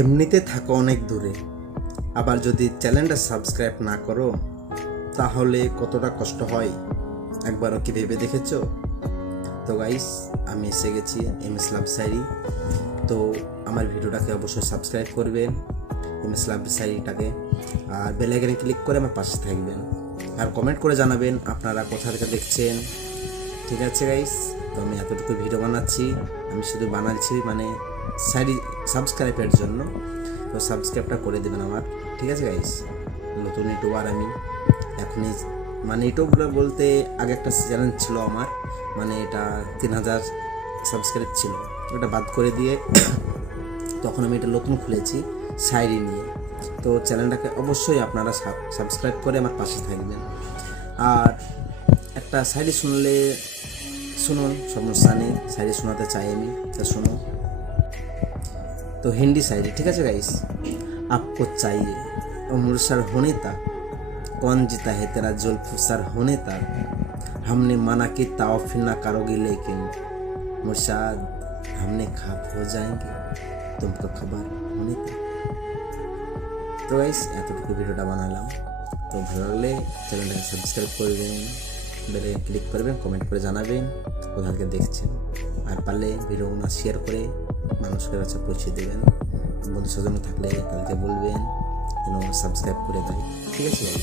এমনিতে থাকো অনেক দূরে, আবার যদি চ্যানেলটা সাবস্ক্রাইব না করো তাহলে কতটা কষ্ট হয় একবারও কি ভেবে দেখেছো? তো গাইস, আমি এসে গেছি এমএস লাভ সাইরি। তো আমার ভিডিওটাকে অবশ্যই সাবস্ক্রাইব করবেন এমএস লাভ সাইরিটাকে, আর বেল আইকনে ক্লিক করে আমার পাশে থাকবেন, আর কমেন্ট করে জানাবেন আপনারা কোথা থেকে দেখছেন। ঠিক আছে গাইস, তো আমি এতটুকু ভিডিও বানাচ্ছি, আমি শুধু বানাচ্ছি মানে সাইরি সাবস্ক্রাইবের জন্য। তো সাবস্ক্রাইবটা করে দেবেন আমার, ঠিক আছে গাইস। নতুন ইউটিউবার আমি এখনই, মানে ইউটিউব বলতে আগে একটা চ্যানেল ছিল আমার, মানে এটা 3000 সাবস্ক্রাইব ছিল, ওটা বাদ করে দিয়ে তখন আমি এটা নতুন খুলেছি শায়রি নিয়ে। তো চ্যানেলটাকে অবশ্যই আপনারা সাবস্ক্রাইব করে আমার পাশে থাকবেন। আর একটা শায়রি শুনলে শুনুন, সমস্যা নেই, শায়রি শোনাতে চাই আমি, তা শুনো। तो हिंदी शायरी, ठीक है गाइस। आपको चाहिए उम्र सर होने तक, कौन जीता है तेरा जुल्फ सर होने तक, हमने माना कि तावफी ना करोगी लेकिन मुर्शाद हमने खाब हो जाएंगे तुमको खबर होने तक। तो गाइस এতটুকু ভিডিওটা বানালাম, তো ভালো লাগলে চ্যানেলটাকে সাবস্ক্রাইব করবেন, বেলে ক্লিক করবেন, কমেন্ট করে জানাবেন কোথা থেকে দেখছেন, আর পারলে ভিডিওগুলো শেয়ার করে মানুষের কাছে পৌঁছে দেবেন। বন্ধু স্বজন থাকলে তাদেরকে বলবেন যেন সাবস্ক্রাইব করে দেয়, ঠিক আছে গাইস।